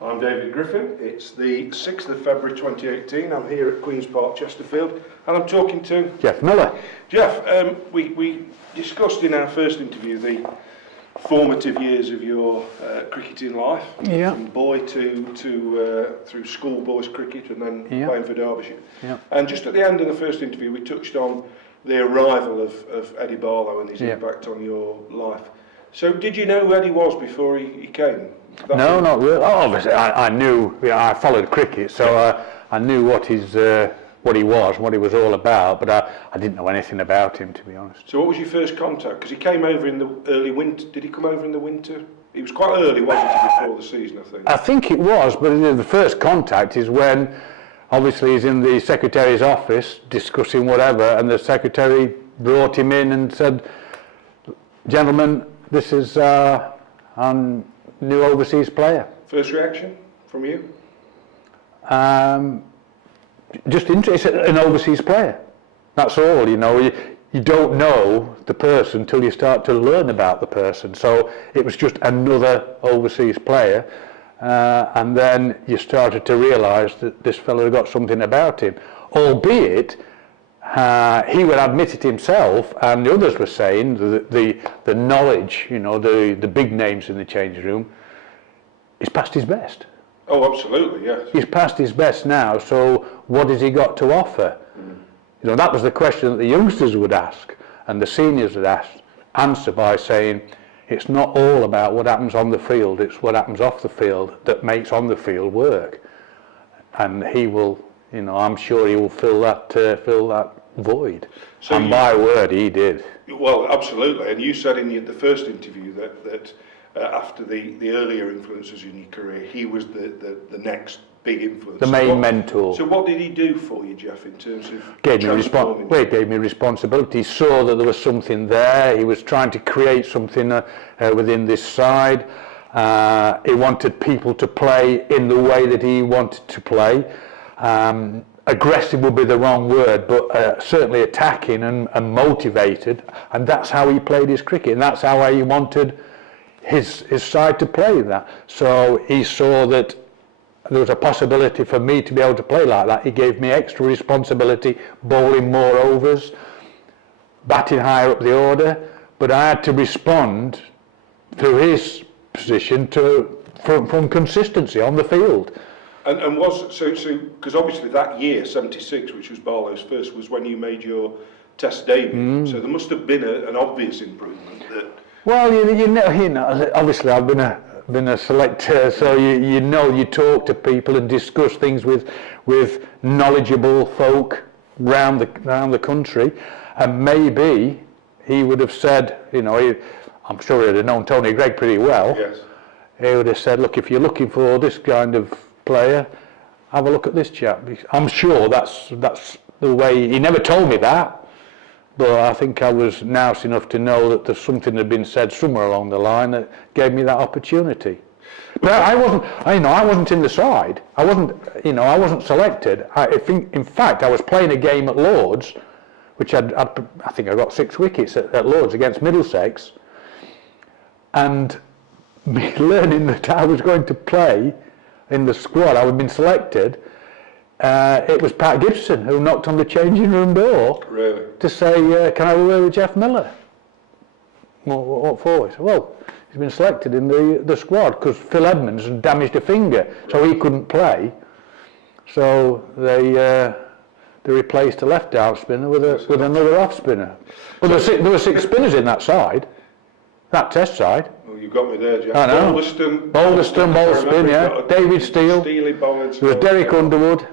I'm David Griffin. It's the 6th of February 2018. I'm here at Queen's Park, Chesterfield, and I'm talking to Geoff Miller. Geoff, we discussed in our first interview the formative years of your cricketing life, from boy to through schoolboys cricket and then playing for Derbyshire. And just at the end of the first interview, we touched on the arrival of Eddie Barlow and his impact on your life. So, did you know who Eddie was before he came? No, not really. Oh, obviously, I knew. I followed cricket, so I knew what he was, what he was all about. But I didn't know anything about him, to be honest. So, what was your first contact? Because he came over in the early winter. Did he come over in the winter? He was quite early, wasn't he, before the season? I think. I think it was, but the first contact is when, obviously, he's in the secretary's office discussing whatever, and the secretary brought him in and said, "Gentlemen, this is our new overseas player." First reaction from you? Just interested, an overseas player. That's all, you know. You don't know the person till you start to learn about the person. So it was just another overseas player. And then you started to realise that this fellow had got something about him. Albeit, he would admit it himself, and the others were saying that the knowledge, you know, the big names in the changing room, he's past his best. Oh, absolutely, yes. He's past his best now, so what has he got to offer? You know, that was the question that the youngsters would ask, and the seniors would answer by saying, it's not all about what happens on the field, it's what happens off the field that makes on the field work. And he will, you know, I'm sure he will fill that void. So and by word, he did. Well, absolutely. And you said in the first interview that after the earlier influences in your career, he was the next big influence. The main mentor. So what did he do for you, Geoff, in terms of gave me responsibility. He saw that there was something there. He was trying to create something within this side. He wanted people to play in the way that he wanted to play. Aggressive would be the wrong word, but certainly attacking and motivated, and that's how he played his cricket, and that's how he wanted his side to play that. So he saw that there was a possibility for me to be able to play like that. He gave me extra responsibility, bowling more overs, batting higher up the order, but I had to respond through his position from consistency on the field. And was so because obviously that year, 76, which was Barlow's first, was when you made your Test debut. So there must have been an obvious improvement. Well, you know, obviously I've been a selector, so you talk to people and discuss things with knowledgeable folk round the country, and maybe he would have said, you know, I'm sure he'd have known Tony Greig pretty well. Yes. He would have said, look, if you're looking for this kind of player, have a look at this chap. I'm sure that's the way. He never told me that, but I think I was nous enough to know that there's something that had been said somewhere along the line that gave me that opportunity. But I wasn't in the side. I wasn't selected. In fact, I was playing a game at Lords, which I think I got 6 wickets at Lords against Middlesex, and me learning that I was going to play in the squad, I had been selected. It was Pat Gibson who knocked on the changing room door to say, can I have a word with Geoff Miller? What for? He said, well, he's been selected in the squad because Phil Edmonds had damaged a finger, so he couldn't play. So they replaced a left-arm spinner with another off spinner. But there were 6 spinners in that side, that Test side. Well, you got me there, Geoff. I know. Balderston, ball spin, yeah. David Steele. Steely bowling. There was Derek Underwood,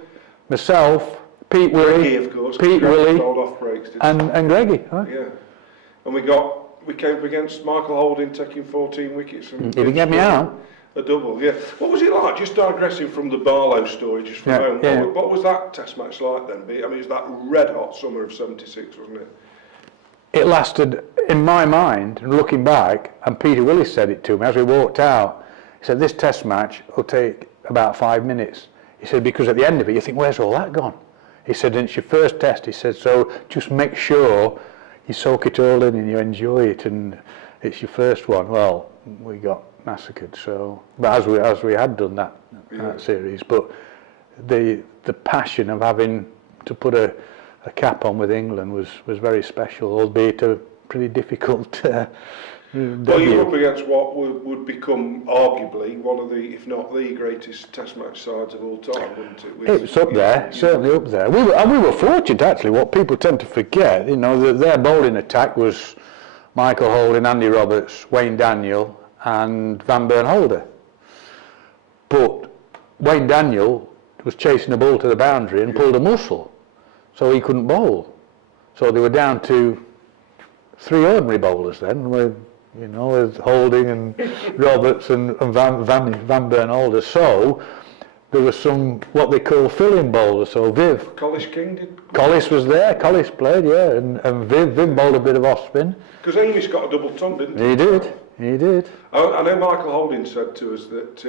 myself, Pete Willie, of course, Pete Willie, and Greggy. Huh? Yeah. And we came up against Michael Holding taking 14 wickets. And he didn't get me out. A double, yeah. What was it like? Just digressing from the Barlow story, just for a moment. Yeah. What was that Test match like then? I mean, it was that red hot summer of 76, wasn't it? It lasted, in my mind, looking back, and Peter Willis said it to me as we walked out. He said, this Test match will take about 5 minutes. He said, because at the end of it, you think, where's all that gone? He said, and it's your first Test. He said, so just make sure you soak it all in and you enjoy it, and it's your first one. Well, we got massacred, so, but as we had done that that series, but the passion of having to put a cap on with England was very special, albeit a pretty difficult debut. Well, you're up against what would become arguably one of the, if not the greatest Test match sides of all time, wouldn't it? It's up there, certainly up there. We were fortunate, actually. What people tend to forget, their bowling attack was Michael Holding, Andy Roberts, Wayne Daniel, and Van Bernholder. But Wayne Daniel was chasing a ball to the boundary and pulled a muscle, so he couldn't bowl. So they were down to 3 ordinary bowlers then, with Holding and Roberts and Van Bernholder. So there was some what they call fill-in bowlers. So Viv. Collis King did. Collis was there. Collis played, yeah, and Viv bowled a bit of off spin. Because Amish got a double ton, didn't he? He did. I know Michael Holding said to us that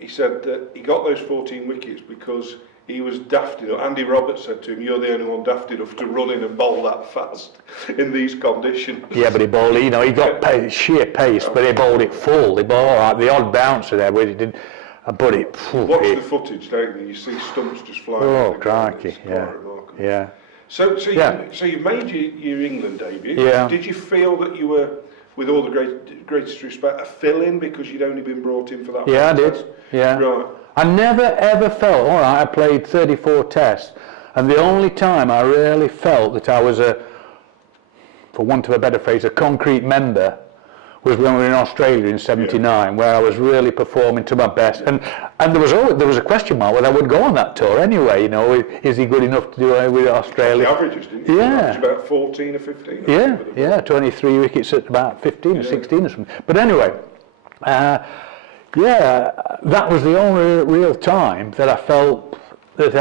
he said that he got those 14 wickets because he was daft enough. Andy Roberts said to him, "You're the only one daft enough to run in and bowl that fast in these conditions." Yeah, but he bowled, he got sheer pace, but he bowled it full. He bowled the odd bouncer there, but he didn't. But it. Watch the footage, don't you? You see stumps just flying. Oh, crikey! Yeah. So you made your England debut. Yeah. Did you feel that you were, with all the greatest respect, a fill-in because you'd only been brought in for that? Yeah, I did. Yeah. Right. I never ever felt, all right, I played 34 tests, and the only time I really felt that I was for want of a better phrase, a concrete member was when we were in Australia in '79, where I was really performing to my best, and there was a question mark whether I would go on that tour anyway. Is he good enough to do it with Australia? The averages, didn't you? Yeah. It was about 14 or 15. Yeah, 23 wickets at about 15 or 16 or something. But anyway. Yeah, that was the only real time that I felt that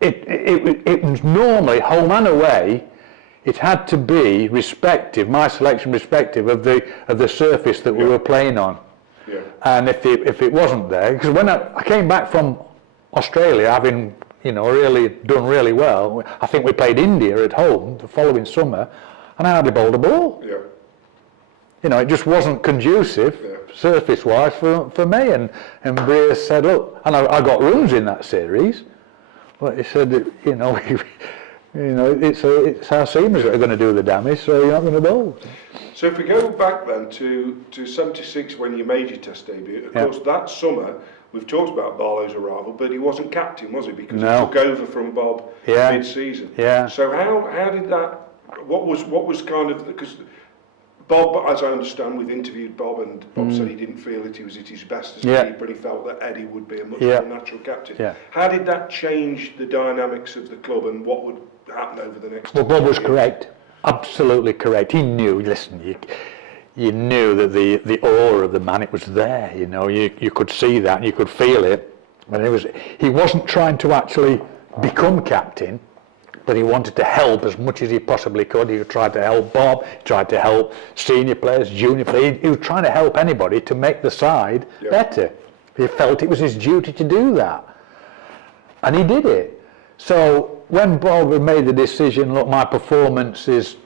it was normally home and away. It had to be respective, my selection respective of the surface that we were playing on. Yeah. And if it wasn't there, because when I came back from Australia, having really done really well, I think we played India at home the following summer, and I hardly bowled a ball. Yeah. It just wasn't conducive, surface-wise, for me. And Breer said, look, and I got runs in that series, but he said that, it's our seamers that are going to do the damage, so you're not going to bowl. So if we go back then to 76 when you made your Test debut, of course that summer, we've talked about Barlow's arrival, but he wasn't captain, was he? Because he took over from Bob mid-season. Yeah. So how did that, what was kind of, because Bob, as I understand, we've interviewed Bob, and Bob said he didn't feel that he was at his best as a keeper, and he felt that Eddie would be a much more natural captain. Yeah. How did that change the dynamics of the club, and what would happen over the next? Well, Bob was correct, absolutely correct. He knew. Listen, you knew that the aura of the man, it was there. You could see that, and you could feel it. And he wasn't trying to actually become captain, but he wanted to help as much as he possibly could. He tried to help Bob, he tried to help senior players, junior players. He was trying to help anybody to make the side better. He felt it was his duty to do that. And he did it. So when Bob had made the decision, look, my performance is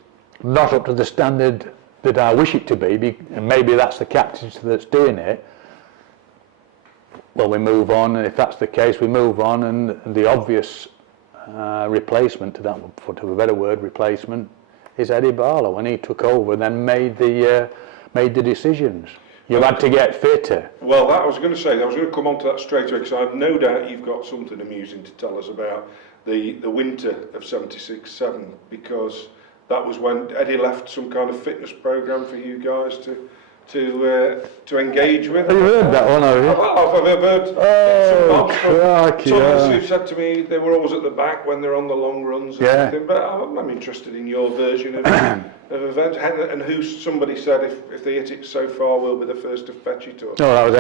not up to the standard that I wish it to be, and maybe that's the captain that's doing it, well, we move on, and if that's the case, we move on, and the obvious replacement to that, for a better word, replacement, is Eddie Barlow. When he took over, and then made the decisions. You had to get fitter. Well, I was going to come on to that straight away, because I have no doubt you've got something amusing to tell us about the winter of 76-7, because that was when Eddie left some kind of fitness program for you guys to engage with. Have you heard that one, have you? I've heard some others who said to me they were always at the back when they're on the long runs and everything, but I'm interested in your version of events, and who somebody said if they hit it so far, we'll be the first to fetch it. No, that was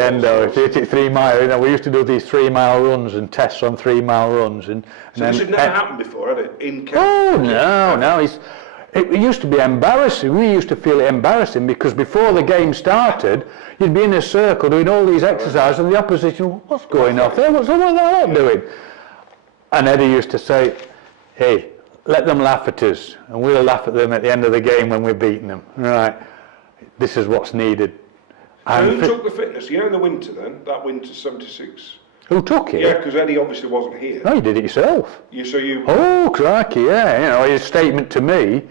Endo. If they hit it 3 mile, we used to do these 3 mile runs and tests on 3 mile runs. So this had never happened before, had it? No. It used to be embarrassing. We used to feel it embarrassing because before the game started, you'd be in a circle doing all these exercises, and the opposition, what's going on there? What's the lot doing? And Eddie used to say, hey, let them laugh at us, and we'll laugh at them at the end of the game when we're beating them. Right, this is what's needed. So who took the fitness? You know, in the winter then, that winter 76. Who took it? Yeah, because Eddie obviously wasn't here. No, you did it yourself. You. Oh, crikey, yeah. You know, his statement to me,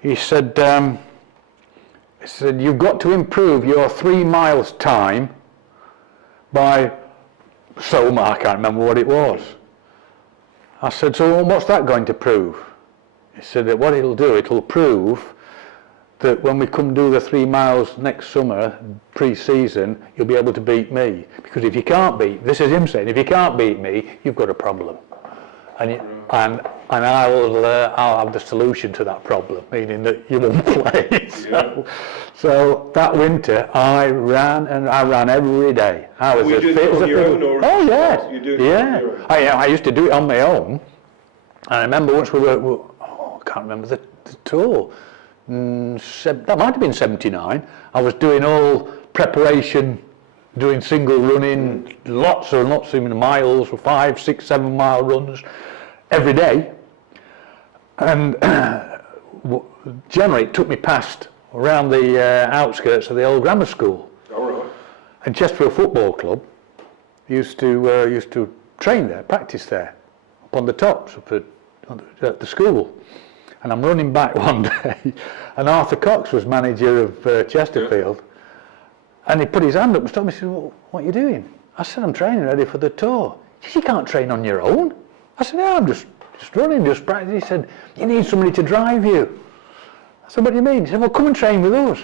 he said, you've got to improve your 3 miles time by I can't remember what it was. I said, so what's that going to prove? He said that what it'll do, it'll prove that when we come do the 3 miles next summer, pre-season, you'll be able to beat me. Because if you can't beat, this is him saying, if you can't beat me, you've got a problem. And I'll have the solution to that problem, meaning that you won't play. So that winter, I ran every day. I was as fit as a fiddle. Oh yeah, I used to do it on my own. And I remember once we were I can't remember the tour. That might have been 79. I was doing all preparation, doing single running, lots and lots of miles, 5, 6, 7 mile runs every day. And generally it took me past around the outskirts of the old grammar school. All right. And Chesterfield Football Club used to train there, practice there, up on the tops, up at the school. And I'm running back one day, and Arthur Cox was manager of Chesterfield, and he put his hand up and stopped me and said, well, what are you doing? I said, I'm training ready for the tour. He said, you can't train on your own. I said, no, I'm just running, just practicing. He said, you need somebody to drive you. I said, what do you mean? He said, well, come and train with us.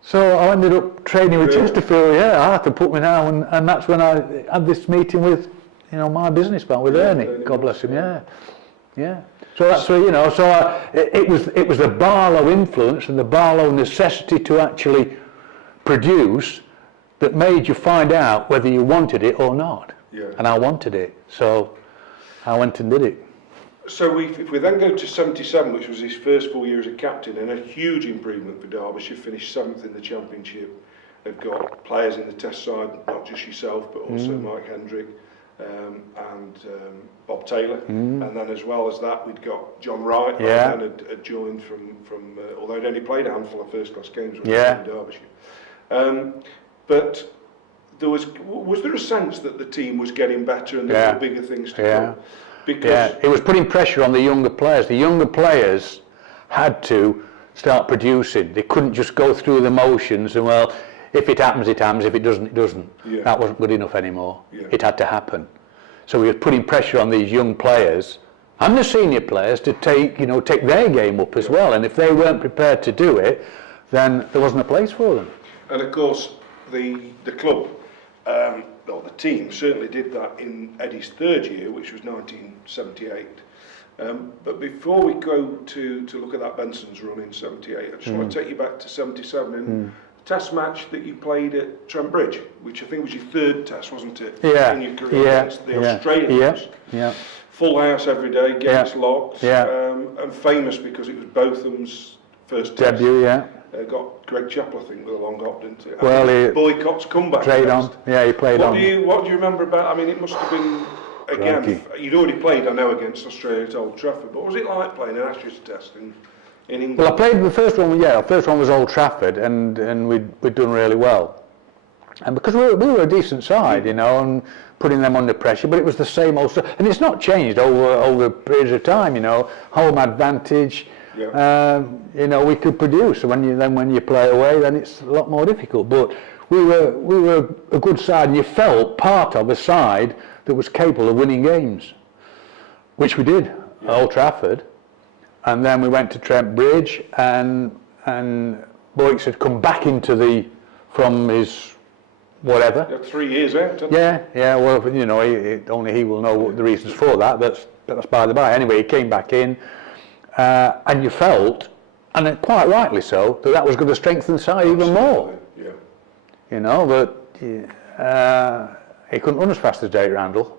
So I ended up training with Chesterfield, Arthur put me down, and that's when I had this meeting with, my business partner, with Ernie, God bless him, yeah. So that's where, it was the Barlow influence and the Barlow necessity to actually produce that made you find out whether you wanted it or not. Yeah. And I wanted it, so I went and did it. So if we then go to 77, which was his first full year as a captain, and a huge improvement for Derbyshire, finished 7th in the Championship. They've got players in the Test side, not just yourself, but also Mike Hendrick. And Bob Taylor, and then as well as that we'd got John Wright, and had joined from although he'd only played a handful of first class games when he was in Derbyshire. But was there a sense that the team was getting better and there were bigger things to come? Because it was putting pressure on the younger players. The younger players had to start producing. They couldn't just go through the motions and well, if it happens, it happens. If it doesn't, it doesn't. Yeah. That wasn't good enough anymore. Yeah. It had to happen. So we were putting pressure on these young players and the senior players to take their game up as well. And if they weren't prepared to do it, then there wasn't a place for them. And of course, the club, or the team, certainly did that in Eddie's third year, which was 1978. But before we go to look at that Benson's run in 78, I just want to take you back to 77 and Test match that you played at Trent Bridge, which I think was your third test, wasn't it? Yeah. In your career against the Australians. Yeah. Full house every day, gates locked, and famous because it was Botham's first test. Debut, got Greg Chappell, I think, with a long hop, didn't it? Well, he Boycott's comeback. Played on. Yeah, he played on. What do you remember about? I mean, it must have been again. You'd already played, I know, against Australia at Old Trafford. But what was it like playing an Ashes test in England? Well, I played the first one. Yeah, the first one was Old Trafford, and we'd done really well. And because we were a decent side, and putting them under pressure, but it was the same old stuff. And it's not changed over periods of time, home advantage. Yeah. We could produce. When you play away, then it's a lot more difficult. But we were a good side, and you felt part of a side that was capable of winning games, which we did at Old Trafford. And then we went to Trent Bridge, and Boyks had come back from his whatever. 3 years out, didn't Yeah. Well, only he will know what the reasons for that. That's by the by. Anyway, he came back in, and you felt, and quite rightly so, that was going to strengthen the side even more. Yeah. But he couldn't run as fast as Derek Randall.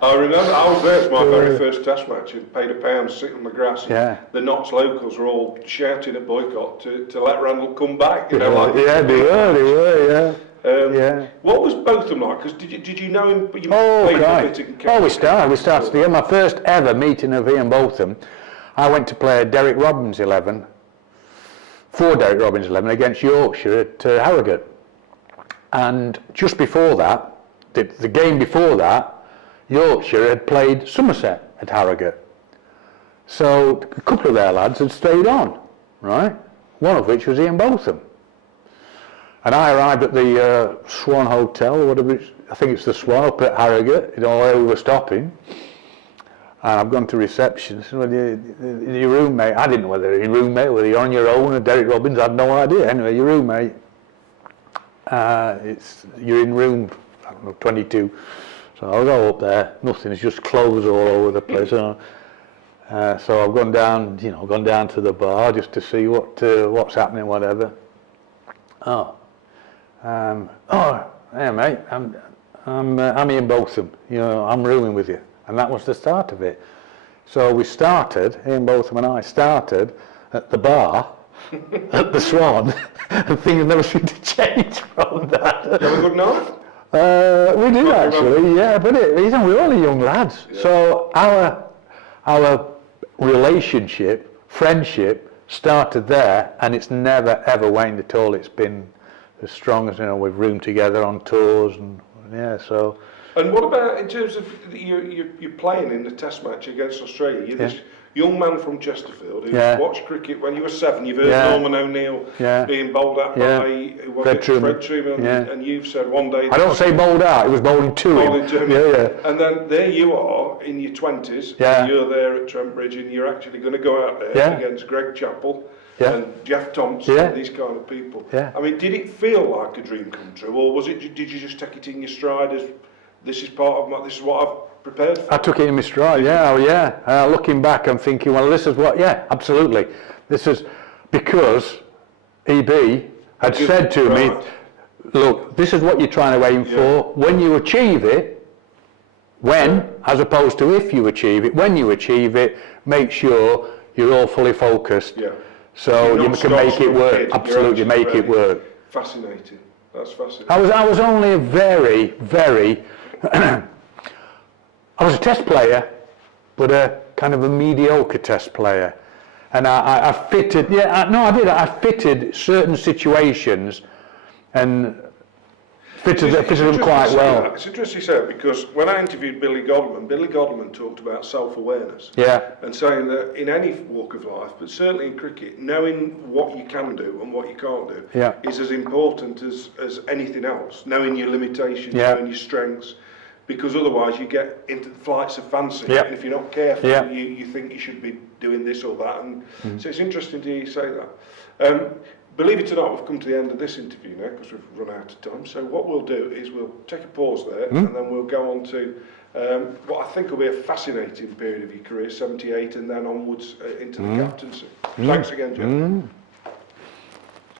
I remember I was there for my very first test match. I paid £1 to sit on the grass. And the Notts locals were all shouting at Boycott to let Randall come back. They were. What was Botham like? Because did you know him? You we started together. My first ever meeting of Ian Botham, I went to play Derek Robins 11. for Derek Robins' 11 against Yorkshire at Harrogate. And just before that, the game before that, Yorkshire had played Somerset at Harrogate. So a couple of their lads had stayed on, right? One of which was Ian Botham. And I arrived at the Swan Hotel, or whatever I think it's the Swan up at Harrogate, where we were stopping. And I've gone to reception. I said, well, your roommate, I didn't know whether your roommate, whether you're on your own or Derek Robins, I had no idea. Anyway, your roommate, you're in room, I don't know, 22. So I'll go up there, nothing, it's just clothes all over the place. So I've gone down, to the bar just to see what's happening, whatever. Hey mate, I'm Ian Botham, I'm rooming with you. And that was the start of it. So we started, Ian Botham and I started at the bar, at the Swan, and things never seemed to change from that. You have a good night? We did actually, yeah, but we were only young lads. Yeah. So our relationship, friendship, started there, and it's never ever waned at all. It's been as strong as, we've roomed together on tours, and yeah, so. And what about in terms of you're playing in the Test match against Australia? You're this young man from Chesterfield who's watched cricket when you were 7. You've heard Norman O'Neill being bowled at by Fred Truman, and you've said one day. I don't say bowled out; it was bowling to him. And then there you are in your 20s. And you're there at Trent Bridge, and you're actually going to go out there against Greg Chappell. And Jeff Thompson, these kind of people. I mean, did it feel like a dream come true, or did you just take it in your stride as this is this is what I've prepared for? I took it in my stride, looking back, I'm thinking, well, this is what, absolutely. This is because EB had said to me, look, this is what you're trying to aim for. When you achieve it, as opposed to if you achieve it, when you achieve it, make sure you're all fully focused. So you can make it work, absolutely make it work. Fascinating, that's fascinating. I was only a very, very, I was a test player, but a kind of a mediocre test player. And I fitted, I fitted certain situations and fitted them quite well. It's interesting you say that, because when I interviewed Billy Godman talked about self-awareness. And saying that in any walk of life, but certainly in cricket, knowing what you can do and what you can't do is as important as anything else. Knowing your limitations, knowing your strengths, because otherwise you get into flights of fancy. And if you're not careful, you think you should be doing this or that. And so it's interesting to hear you say that. Believe it or not, we've come to the end of this interview now because we've run out of time. So what we'll do is we'll take a pause there and then we'll go on to what I think will be a fascinating period of your career, 78 and then onwards into the captaincy. Thanks again, Geoff.